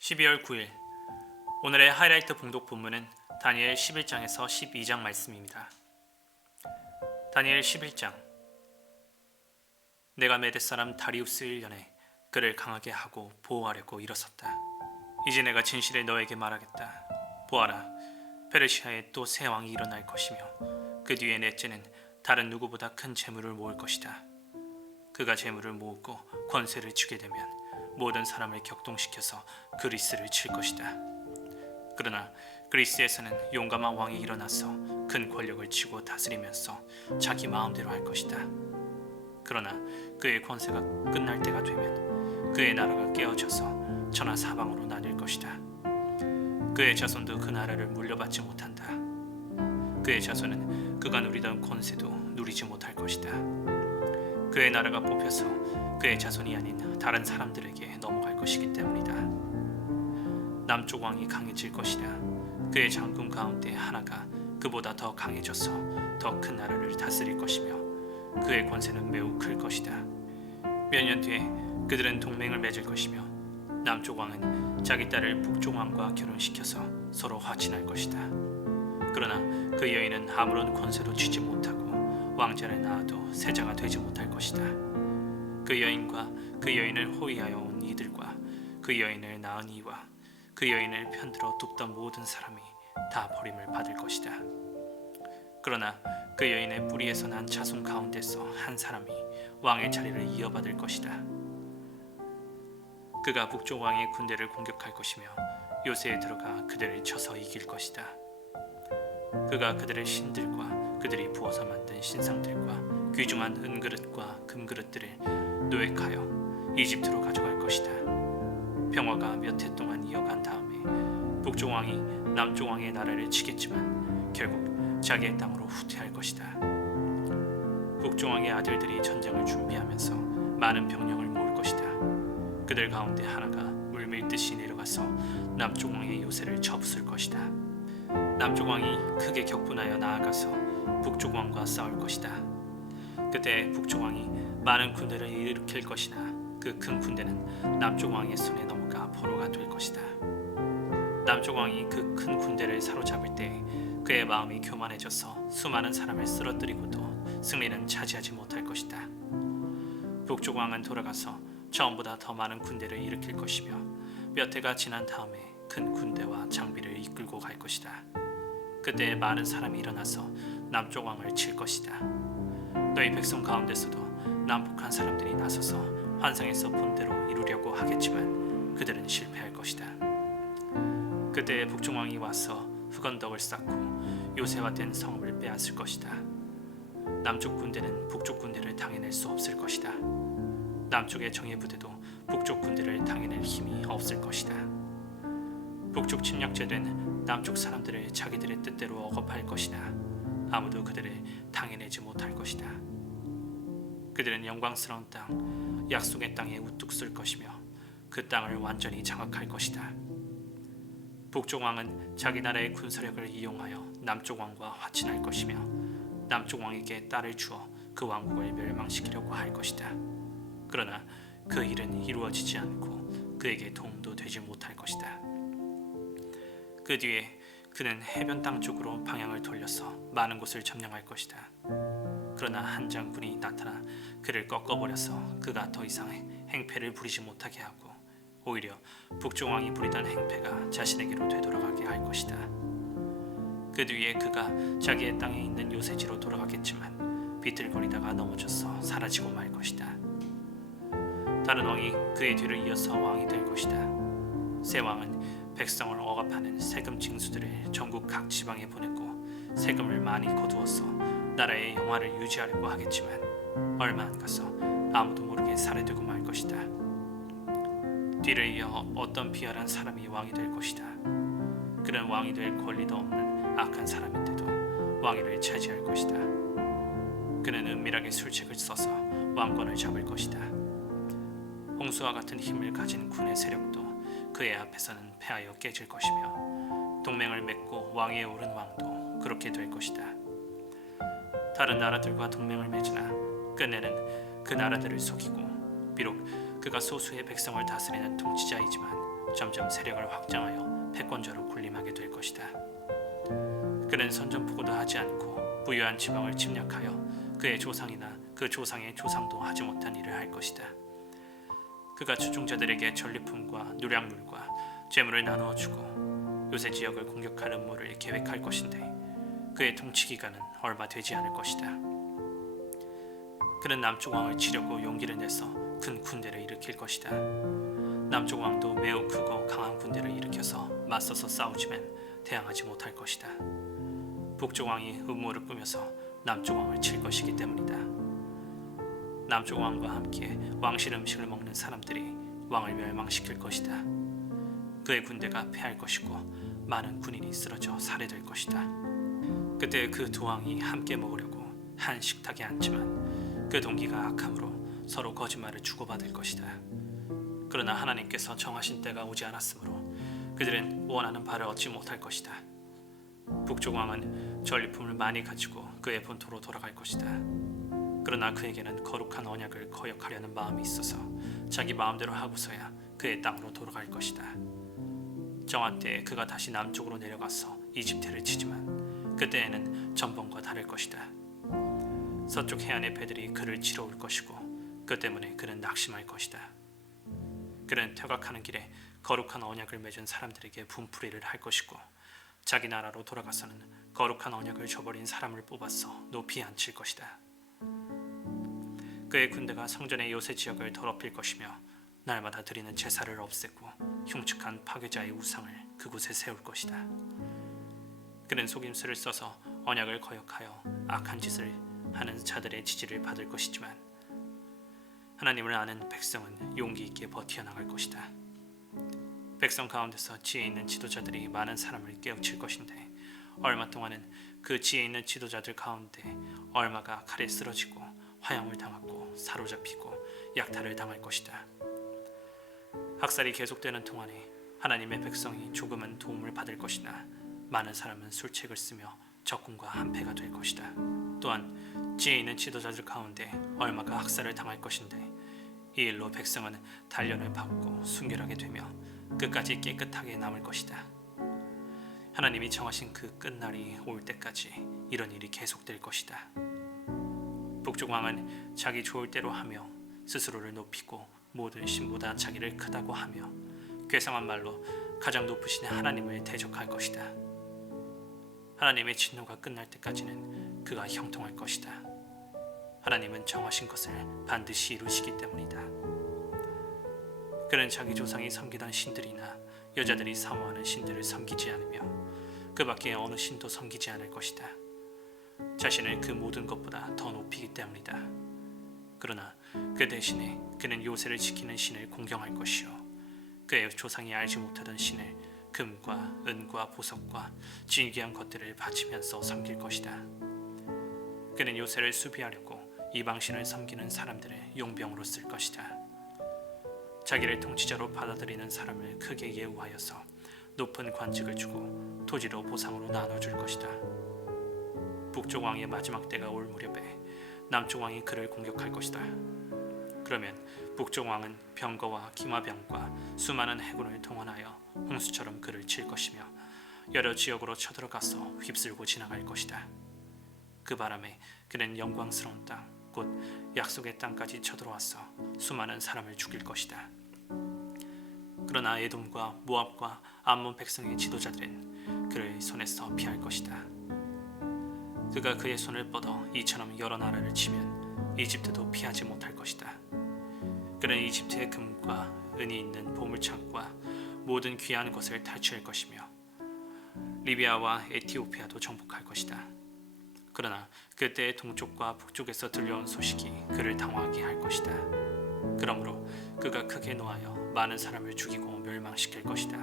(12월 9일) 오늘의 하이라이트 봉독 본문은 다니엘 11장에서 12장 말씀입니다. 다니엘 11장. 내가 메대 사람 다리우스 1년에 그를 강하게 하고 보호하려고 일어섰다. 이제 내가 진실을 너에게 말하겠다. 보아라, 페르시아에 또 새 왕이 일어날 것이며 그 뒤에 넷째는 다른 누구보다 큰 재물을 모을 것이다. 그가 재물을 모으고 권세를 쥐게 되면 모든 사람을 격동시켜서 그리스를 칠 것이다. 그러나 그리스에서는 용감한 왕이 일어나서 큰 권력을 쥐고 다스리면서 자기 마음대로 할 것이다. 그러나 그의 권세가 끝날 때가 되면 그의 나라가 깨어져서 천하 사방으로 나뉠 것이다. 그의 자손도 그 나라를 물려받지 못한다. 그의 자손은 그가 누리던 권세도 누리지 못할 것이다. 그의 나라가 뽑혀서 그의 자손이 아닌 다른 사람들에게 넘어갈 것이기 때문이다. 남쪽 왕이 강해질 것이다. 그의 장군 가운데 하나가 그보다 더 강해져서 더 큰 나라를 다스릴 것이며 그의 권세는 매우 클 것이다. 몇 년 뒤에 그들은 동맹을 맺을 것이며 남쪽 왕은 자기 딸을 북쪽 왕과 결혼시켜서 서로 화친할 것이다. 그러나 그 여인은 아무런 권세도 쥐지 못하고 왕자를 낳아도 세자가 되지 못할 것이다. 그 여인과 그 여인을 호위하여 온 이들과 그 여인을 낳은 이와 그 여인을 편들어 둡던 모든 사람이 다 버림을 받을 것이다. 그러나 그 여인의 뿌리에서 난 자손 가운데서 한 사람이 왕의 자리를 이어받을 것이다. 그가 북쪽 왕의 군대를 공격할 것이며 요새에 들어가 그들을 쳐서 이길 것이다. 그가 그들의 신들과 그들이 부어서 만든 신상들과 귀중한 은그릇과 금그릇들을 노획하여 이집트로 가져갈 것이다. 평화가 몇 해 동안 이어간 다음에 북쪽 왕이 남쪽 왕의 나라를 치겠지만 결국 자기의 땅으로 후퇴할 것이다. 북쪽 왕의 아들들이 전쟁을 준비하면서 많은 병력을 모을 것이다. 그들 가운데 하나가 물밀듯이 내려가서 남쪽 왕의 요새를 쳐부술 것이다. 남쪽 왕이 크게 격분하여 나아가서 북쪽 왕과 싸울 것이다. 그때 북쪽 왕이 많은 군대를 일으킬 것이나 그 큰 군대는 남쪽 왕의 손에 넘어가 포로가 될 것이다. 남쪽 왕이 그 큰 군대를 사로잡을 때 그의 마음이 교만해져서 수많은 사람을 쓰러뜨리고도 승리는 차지하지 못할 것이다. 북쪽 왕은 돌아가서 처음보다 더 많은 군대를 일으킬 것이며 몇 해가 지난 다음에 큰 군대와 장비를 이끌고 갈 것이다. 그때 많은 사람이 일어나서 남쪽 왕을 칠 것이다. 너희 백성 가운데서도 남북한 사람들이 나서서 환상에서 본 대로 이루려고 하겠지만 그들은 실패할 것이다. 그때 북쪽 왕이 와서 흑언덕을 쌓고 요새와 된 성읍을 빼앗을 것이다. 남쪽 군대는 북쪽 군대를 당해낼 수 없을 것이다. 남쪽의 정예부대도 북쪽 군대를 당해낼 힘이 없을 것이다. 북쪽 침략자들은 남쪽 사람들을 자기들의 뜻대로 억압할 것이다. 아무도 그들을 당해내지 못할 것이다. 그들은 영광스러운 땅, 약속의 땅에 우뚝 설 것이며 그 땅을 완전히 장악할 것이다. 북쪽 왕은 자기 나라의 군사력을 이용하여 남쪽 왕과 화친할 것이며 남쪽 왕에게 딸을 주어 그 왕국을 멸망시키려고 할 것이다. 그러나 그 일은 이루어지지 않고 그에게 도움도 되지 못할 것이다. 그 뒤에 그는 해변 땅 쪽으로 방향을 돌려서 많은 곳을 점령할 것이다. 그러나 한 장군이 나타나 그를 꺾어버려서 그가 더 이상 행패를 부리지 못하게 하고 오히려 북쪽 왕이 부리던 행패가 자신에게로 되돌아가게 할 것이다. 그 뒤에 그가 자기의 땅에 있는 요새지로 돌아가겠지만 비틀거리다가 넘어져서 사라지고 말 것이다. 다른 왕이 그의 뒤를 이어서 왕이 될 것이다. 새 왕은 백성을 억압하는 세금 징수들을 전국 각 지방에 보내고 세금을 많이 거두어서 나라의 영화를 유지하려고 하겠지만 얼마 안 가서 아무도 모르게 살해되고 말 것이다. 뒤를 이어 어떤 비열한 사람이 왕이 될 것이다. 그는 왕이 될 권리도 없는 악한 사람인데도 왕위를 차지할 것이다. 그는 은밀하게 술책을 써서 왕권을 잡을 것이다. 홍수와 같은 힘을 가진 군의 세력도 그의 앞에서는 패하여 깨질 것이며 동맹을 맺고 왕위에 오른 왕도 그렇게 될 것이다. 다른 나라들과 동맹을 맺으나 끝내는 그 나라들을 속이고 비록 그가 소수의 백성을 다스리는 통치자이지만 점점 세력을 확장하여 패권자로 군림하게 될 것이다. 그는 선전포고도 하지 않고 부유한 지방을 침략하여 그의 조상이나 그 조상의 조상도 하지 못한 일을 할 것이다. 그가 추종자들에게 전리품과 누량물과 재물을 나누어 주고 요새 지역을 공격할 음모를 계획할 것인데 그의 통치 기간은 얼마 되지 않을 것이다. 그는 남쪽 왕을 치려고 용기를 내서 큰 군대를 일으킬 것이다. 남쪽 왕도 매우 크고 강한 군대를 일으켜서 맞서서 싸우지만 대항하지 못할 것이다. 북쪽 왕이 음모를 꾸며서 남쪽 왕을 칠 것이기 때문이다. 남쪽 왕과 함께 왕실 음식을 먹는 사람들이 왕을 멸망시킬 것이다. 그의 군대가 패할 것이고 많은 군인이 쓰러져 살해될 것이다. 그때 그 두 왕이 함께 먹으려고 한 식탁에 앉지만 그 동기가 악함으로 서로 거짓말을 주고받을 것이다. 그러나 하나님께서 정하신 때가 오지 않았으므로 그들은 원하는 바를 얻지 못할 것이다. 북쪽 왕은 전리품을 많이 가지고 그의 본토로 돌아갈 것이다. 그러나 그에게는 거룩한 언약을 거역하려는 마음이 있어서 자기 마음대로 하고서야 그의 땅으로 돌아갈 것이다. 정한 때에 그가 다시 남쪽으로 내려가서 이집트를 치지만 그때에는 전번과 다를 것이다. 서쪽 해안의 배들이 그를 치러 올 것이고 그 때문에 그는 낙심할 것이다. 그는 퇴각하는 길에 거룩한 언약을 맺은 사람들에게 분풀이를 할 것이고 자기 나라로 돌아가서는 거룩한 언약을 저버린 사람을 뽑아서 높이 앉힐 것이다. 그의 군대가 성전의 요새 지역을 더럽힐 것이며 날마다 드리는 제사를 없애고 흉측한 파괴자의 우상을 그곳에 세울 것이다. 그는 속임수를 써서 언약을 거역하여 악한 짓을 하는 자들의 지지를 받을 것이지만 하나님을 아는 백성은 용기 있게 버텨나갈 것이다. 백성 가운데서 지혜 있는 지도자들이 많은 사람을 깨우칠 것인데 얼마 동안은 그 지혜 있는 지도자들 가운데 얼마가 칼에 쓰러지고 화형을 당하고 사로잡히고 약탈을 당할 것이다. 학살이 계속되는 동안에 하나님의 백성이 조금은 도움을 받을 것이나 많은 사람은 술책을 쓰며 적군과 한패가 될 것이다. 또한 지혜 있는 지도자들 가운데 얼마가 학살을 당할 것인데 이 일로 백성은 단련을 받고 순결하게 되며 끝까지 깨끗하게 남을 것이다. 하나님이 정하신 그 끝날이 올 때까지 이런 일이 계속될 것이다. 북쪽 왕은 자기 좋을 대로 하며 스스로를 높이고 모든 신보다 자기를 크다고 하며 괴상한 말로 가장 높으신 하나님을 대적할 것이다. 하나님의 진노가 끝날 때까지는 그가 형통할 것이다. 하나님은 정하신 것을 반드시 이루시기 때문이다. 그는 자기 조상이 섬기던 신들이나 여자들이 사모하는 신들을 섬기지 않으며 그 밖에 어느 신도 섬기지 않을 것이다. 자신을 그 모든 것보다 더 높이기 때문이다. 그러나 그 대신에 그는 요새를 지키는 신을 공경할 것이요 그의 조상이 알지 못하던 신을 금과 은과 보석과 진귀한 것들을 바치면서 섬길 것이다. 그는 요새를 수비하려고 이방신을 섬기는 사람들을 용병으로 쓸 것이다. 자기를 통치자로 받아들이는 사람을 크게 예우하여서 높은 관직을 주고 토지로 보상으로 나눠줄 것이다. 북쪽 왕의 마지막 때가 올 무렵에 남쪽 왕이 그를 공격할 것이다. 그러면 북쪽 왕은 병거와 기마병과 수많은 해군을 동원하여 홍수처럼 그를 칠 것이며 여러 지역으로 쳐들어가서 휩쓸고 지나갈 것이다. 그 바람에 그는 영광스러운 땅, 곧 약속의 땅까지 쳐들어와서 수많은 사람을 죽일 것이다. 그러나 에돔과 모압과 암몬 백성의 지도자들은 그를 손에서 피할 것이다. 그가 그의 손을 뻗어 이처럼 여러 나라를 치면 이집트도 피하지 못할 것이다. 그는 이집트의 금과 은이 있는 보물창과 모든 귀한 것을 탈취할 것이며 리비아와 에티오피아도 정복할 것이다. 그러나 그때의 동쪽과 북쪽에서 들려온 소식이 그를 당황하게 할 것이다. 그러므로 그가 크게 노하여 많은 사람을 죽이고 멸망시킬 것이다.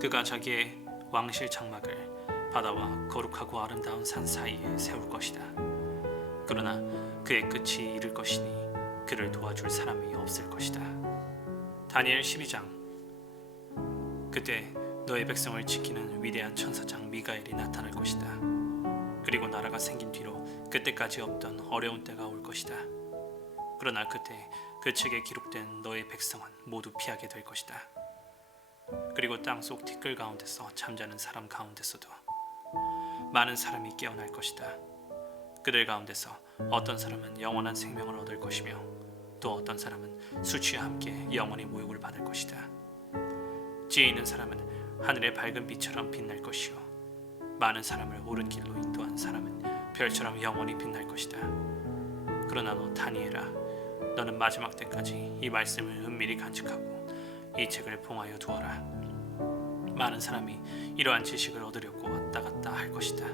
그가 자기의 왕실 장막을 바다와 거룩하고 아름다운 산 사이에 세울 것이다. 그러나 그의 끝이 이를 것이니 그를 도와줄 사람이 없을 것이다. 다니엘 12장. 그때 너의 백성을 지키는 위대한 천사장 미가엘이 나타날 것이다. 그리고 나라가 생긴 뒤로 그때까지 없던 어려운 때가 올 것이다. 그러나 그때 그 책에 기록된 너의 백성은 모두 피하게 될 것이다. 그리고 땅속 티끌 가운데서 잠자는 사람 가운데서도 많은 사람이 깨어날 것이다. 그들 가운데서 어떤 사람은 영원한 생명을 얻을 것이며 또 어떤 사람은 술 취와 함께 영원히 모욕을 받을 것이다. 지혜 있는 사람은 하늘의 밝은 빛처럼 빛날 것이요 많은 사람을 옳은 길로 인도한 사람은 별처럼 영원히 빛날 것이다. 그러나 너 다니엘아, 너는 마지막 때까지 이 말씀을 은밀히 간직하고 이 책을 봉하여 두어라. 많은 사람이 이러한 지식을 얻으려고 왔다 갔다 할 것이다.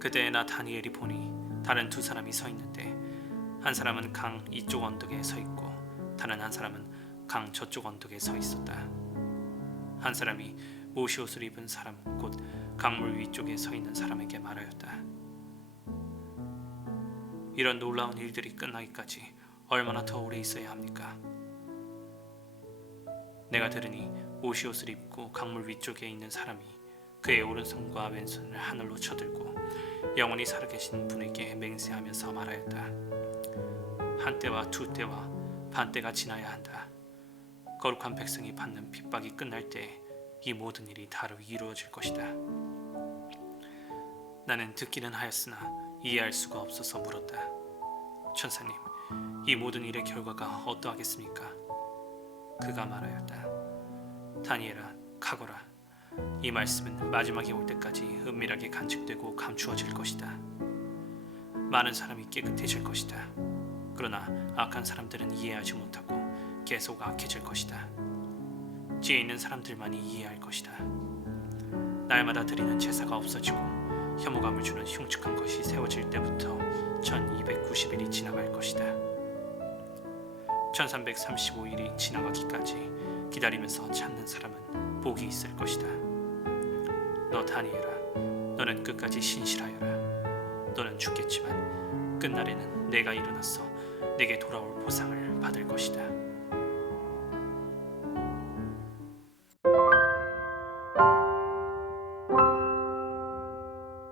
그때 나 다니엘이 보니 다른 두 사람이 서 있는데 한 사람은 강 이쪽 언덕에 서 있고 다른 한 사람은 강 저쪽 언덕에 서 있었다. 한 사람이 모시 옷을 입은 사람 곧 강물 위쪽에 서 있는 사람에게 말하였다. 이런 놀라운 일들이 끝나기까지 얼마나 더 오래 있어야 합니까? 내가 들으니 모시 옷을 입고 강물 위쪽에 있는 사람이 그의 오른손과 왼손을 하늘로 쳐들고 영원히 살아계신 분에게 맹세하면서 말하였다. 한때와 두때와 반때가 지나야 한다. 거룩한 백성이 받는 핍박이 끝날 때 이 모든 일이 다로 이루어질 것이다. 나는 듣기는 하였으나 이해할 수가 없어서 물었다. 천사님, 이 모든 일의 결과가 어떠하겠습니까? 그가 말하였다. 다니엘아, 가거라. 이 말씀은 마지막에 올 때까지 은밀하게 간직되고 감추어질 것이다. 많은 사람이 깨끗해질 것이다. 그러나 악한 사람들은 이해하지 못하고 계속 악해질 것이다. 지혜 있는 사람들만이 이해할 것이다. 날마다 드리는 제사가 없어지고 혐오감을 주는 흉측한 것이 세워질 때부터 1290일이 지나갈 것이다. 1335일이 지나가기까지 기다리면서 찾는 사람은 복이 있을 것이다. 너 다니엘아, 너는 끝까지 신실하여라. 너는 죽겠지만 끝날에는 내가 일어나서 내게 돌아올 보상을 받을 것이다.